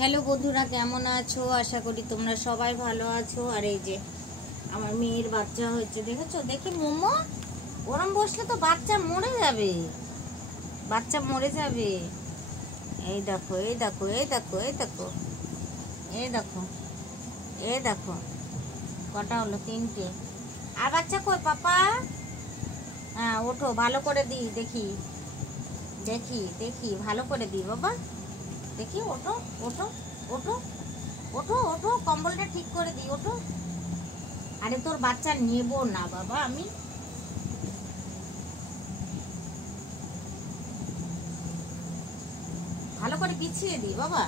Hello বন্ধুরা, কেমন আছো? আশা করি তোমরা সবাই ভালো আছো। আর এই যে আমার মেয়ের বাচ্চা হয়েছে, দেখেছো? দেখি মোমো, ওরম বসলে তো বাচ্চা মরে যাবে, বাচ্চা মরে যাবে। এই দেখো, এই দেখো, এই দেখো, এই দেখো, এই দেখো, এই দেখো, কটা হলো? 3টে। আর বাচ্চা কই পাপা? হ্যাঁ, ওঠো, ভালো করে দিই, দেখি দেখি দেখি ভালো করে দিই বাবা, দেখি। ওঠো ওঠো ওঠো ওঠো ওঠো, কম্বলটা ঠিক করে দিই, ওঠো। আরে তোর বাচ্চা নেব না বাবা, আমি ভালো করে পিছিয়ে দিই বাবা,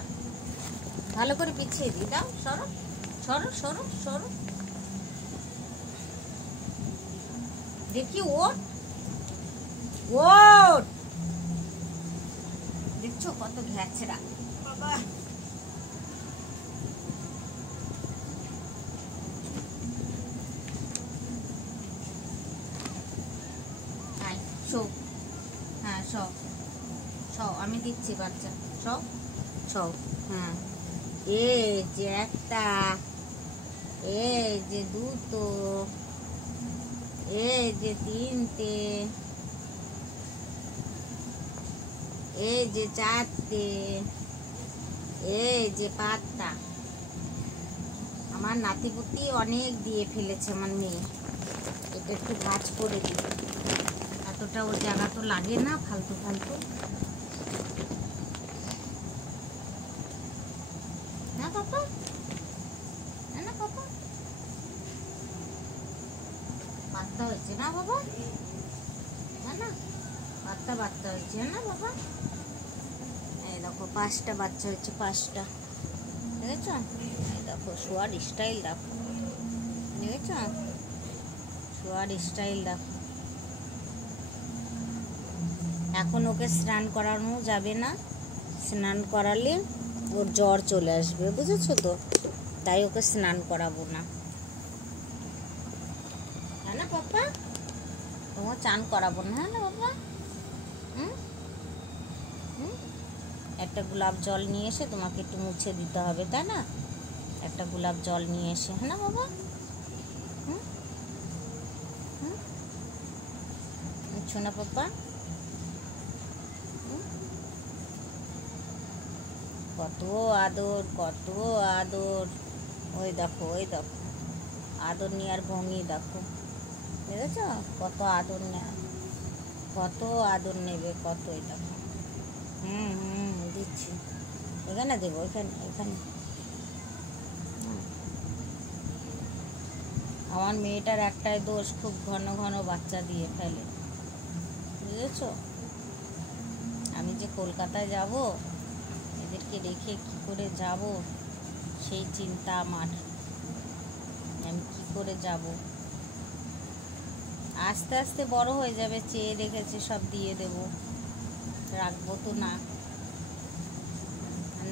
ভালো করে পিছিয়ে দিই। দাও, সরো সরো সরো সরো, দেখি। ওঠ ওঠ, দেখছো কত ঘ্যাচড়া বাবা। শো, হ্যাঁ সব সব আমি দিচ্ছি বাচ্চা, সব সব। হ্যাঁ, এই যে একটা, এই যে দুটো, এই যে 3টে, এই যে 4টে, এই যে 5টা। আমার নাতিপুতি অনেক দিয়ে ফেলেছে আমার মেয়ে। এটা একটু ভাজ করে দিই, এতটা ওর জায়গা তো লাগে না ফালতু ফালতু। না পাপা, না পাপা, বাচ্চা হয়েছে না বাবা, না না, বাচ্চা হয়েছে না বাবা। এই দেখো 5টা বাচ্চা হয়েছে, 5টা, দেখেছ? এই দেখো শোয়ার স্টাইল দেখো, দেখেছ? শোয়ার স্টাইল দেখো। এখন ওকে স্নান করানো যাবে না, স্নান করালে ওর জ্বর চলে আসবে, বুঝেছো তো? তাই ওকে স্নান করাবো না, হ্যাঁ না পাপা? তোমার চান করাবো না, হ্যাঁ না বাবা? হুম হুম, একটা গোলাপ জল নিয়ে এসে তোমাকে একটু মুছে দিতে হবে, তাই না? একটা গোলাপ জল নিয়ে এসে, হ্যাঁ না বাবা? হুম হুম, মুছো না পাপা? কত আদর, কত আদর। ওই দেখো, ওই দেখো, আদর নেওয়ার ভঙ্গি দেখো, দেখেছ? কত আদর নেয়, কত আদর নেবে, কত। এই দেখো, হুম হুম, দিচ্ছি। এখানে দেবো, এখানে এখানে। আমার মেয়েটার একটাই দোষ, খুব ঘন ঘন বাচ্চা দিয়ে ফেলে, বুঝেছ? আমি যে কলকাতায় যাব, এদেরকে রেখে কি করে যাব সেই চিন্তা আমার। আমি কি করে যাব? আস্তে আস্তে বড় হয়ে যাবে, চেয়ে রেখেছে সব দিয়ে দেব, রাখবো তো না,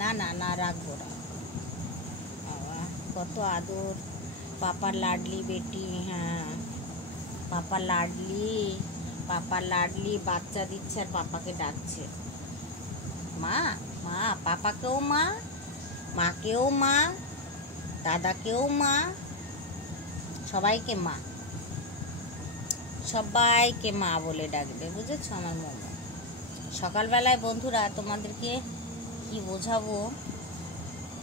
না না না, রাখবো না। বাবা কত আদর, পাপার লাডলি বেটি। হ্যাঁ, পাপা লাডলি, পাপা লাডলি। বাচ্চা দিচ্ছে আর পাপাকে ডাকছে মা, মা। পাপাকেও মা, মাকেও মা, দাদাকেও মা, সবাইকে মা, সবাইকে মা বলে ডাকবে, বুঝেছো আমার মোমো? সকালবেলায় বন্ধুরা তোমাদেরকে কি বোঝাবো,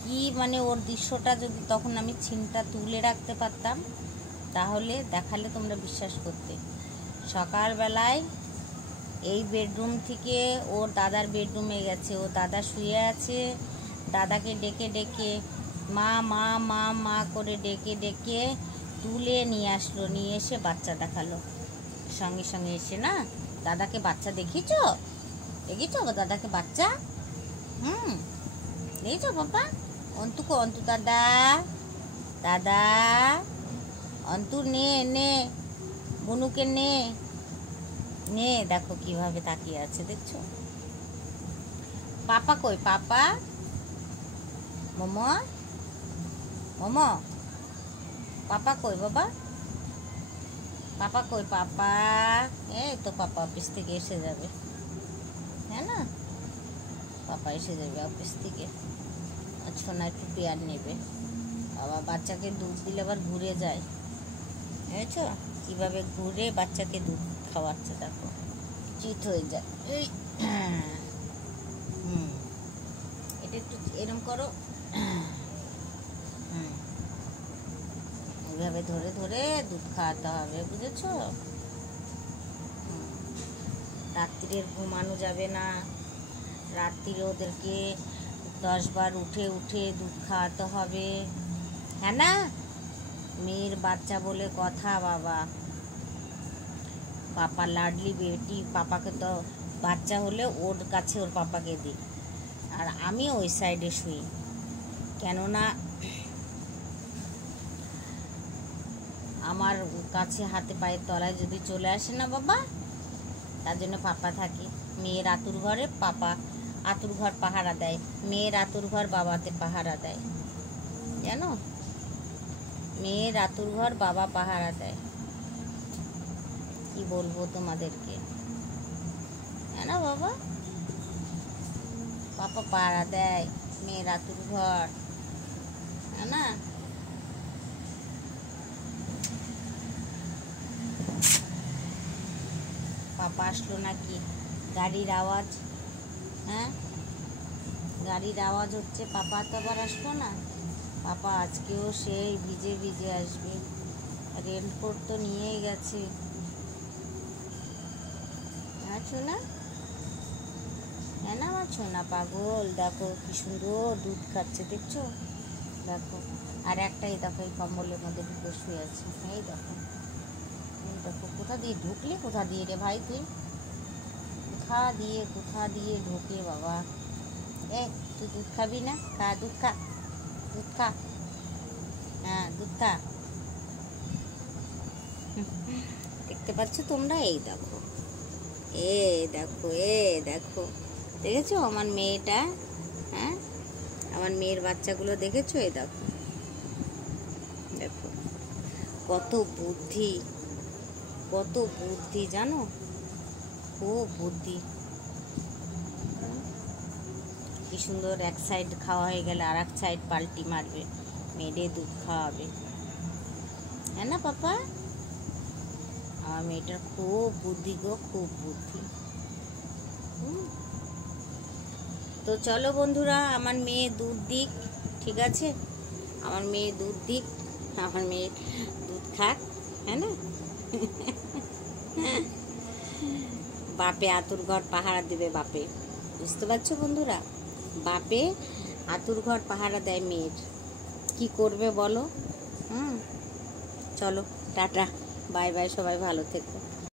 কি মানে ওর দৃশ্যটা যদি তখন আমি ছিনটা তুলে রাখতে পারতাম, তাহলে দেখালে তোমরা বিশ্বাস করতে। সকালবেলায় এই বেডরুম থেকে ওর দাদার বেডরুমে গেছে, ও দাদা শুয়ে আছে, দাদাকে ডেকে ডেকে মা মা মা মা করে ডেকে ডেকে তুলে নিয়ে আসলো, নিয়ে এসে বাচ্চা দেখালো। সঙ্গে সঙ্গে এসে না, দাদাকে বাচ্চা দেখিয়েছো, দেখেছো দাদাকে বাচ্চা? হুম, দেখেছো বাবা? অন্তুকে, অন্তু দাদা, দাদা অন্তু নে নে, বনুকে নে নে। দেখো কিভাবে তাকিয়ে আছে, দেখছো? পাপা কই? পাপা, মোমো, মোমো, পাপা কই বাবা? পাপা কই? পাপা, এই তো পাপা অফিস থেকে এসে যাবে, হ্যাঁ না? পাপা এসে যাবে অফিস থেকে। আচ্ছা না, একটু পেয়ার নেবে। আবার বাচ্চাকে দুধ দিলে আবার ঘুরে যায়, বুঝেছ কীভাবে ঘুরে বাচ্চাকে দুধ খাওয়াচ্ছে, দেখো চিত হয়ে যায়। এই এটা একটু এরম করো, এইভাবে ধরে ধরে দুধ খাওয়াতে হবে, বুঝেছ? রাত্রির ঘুমানো যাবে না, রাত্রিরে ওদেরকে 10 বার উঠে উঠে দুধ খাওয়াতে হবে, হ্যাঁ না? মেয়ের বাচ্চা বলে কথা বাবা, পাপা লাডলি বেটি, পাপাকে তো বাচ্চা হলে ওর কাছে ওর পাপাকে দিই, আর আমি ওই সাইডে শুই, কেননা আমার কাছে হাতে পায়ের তলায় যদি চলে আসে না বাবা, তার জন্য পাপা থাকে। মেয়ের আতুর ঘরে পাপা আতুর ঘর পাহারা দেয়, মেয়ের আতুর ঘর বাবাতে পাহারা দেয়, জানো? মেয়ের আতুর ঘর বাবা পাহারা দেয়, কি বলবো তোমাদেরকে, হ্যাঁ না বাবা? পাপা পাহারা দেয় মেয়ের আতুর ঘর, হ্যাঁ না? পাপা আসলো নাকি? গাড়ির আওয়াজ, হ্যাঁ গাড়ির আওয়াজ হচ্ছে, পাপা তো আবার আসলো না। পাপা আজকেও সেই ভিজে ভিজে আসবে, রেনকোট তো নিয়েই গেছে, হ্যাঁ ছোনা, হ্যাঁ না আমার ছোনা পাগল, দেখো কি সুন্দর দুধ খাচ্ছে, দেখছো? দেখো আর একটাই দেখো এই কম্বলের মধ্যে ঢুকে শুয়ে আছে, এই দেখো, এই দেখো। কোথা দিয়ে ঢুকলি, কোথা দিয়ে রে ভাই তুই? কোথা দিয়ে ঢোকে বাবা? তুই দুধ খাবি না? খা, দুধ খা, দুধ খা, হ্যাঁ দুধ খা। দেখতে পাচ্ছ তোমরা? এই দেখো, দেখো, দেখো, দেখেছো আমার মেয়েটা? হ্যাঁ আমার মেয়ের বাচ্চাগুলো দেখেছো? এই দেখো, দেখো কত বুদ্ধি, কত বুদ্ধি জানো, খুব বুদ্ধি। কি সুন্দর, এক সাইড খাওয়া হয়ে গেলে আর এক সাইড পাল্টি মারবে, মেয়েদের দুধ খাওয়াবে, হ্যাঁ না পাপা? আমার মেয়েটার খুব বুদ্ধি গো, খুব বুদ্ধি। তো চলো বন্ধুরা, আমার মেয়ে দুধ দিক, ঠিক আছে? আমার মেয়ে দুধ দিক, আমার মেয়ে দুধ খাক, হ্যাঁ না? বাপে আতুর ঘর পাহারা দেবে, বাপে, বুঝতে পারছো বন্ধুরা? বাপে আতুর ঘর পাহারা দেয় মেয়ের, কি করবে বলো? চলো টাটা, বাই বাই, সবাই ভালো থেকো।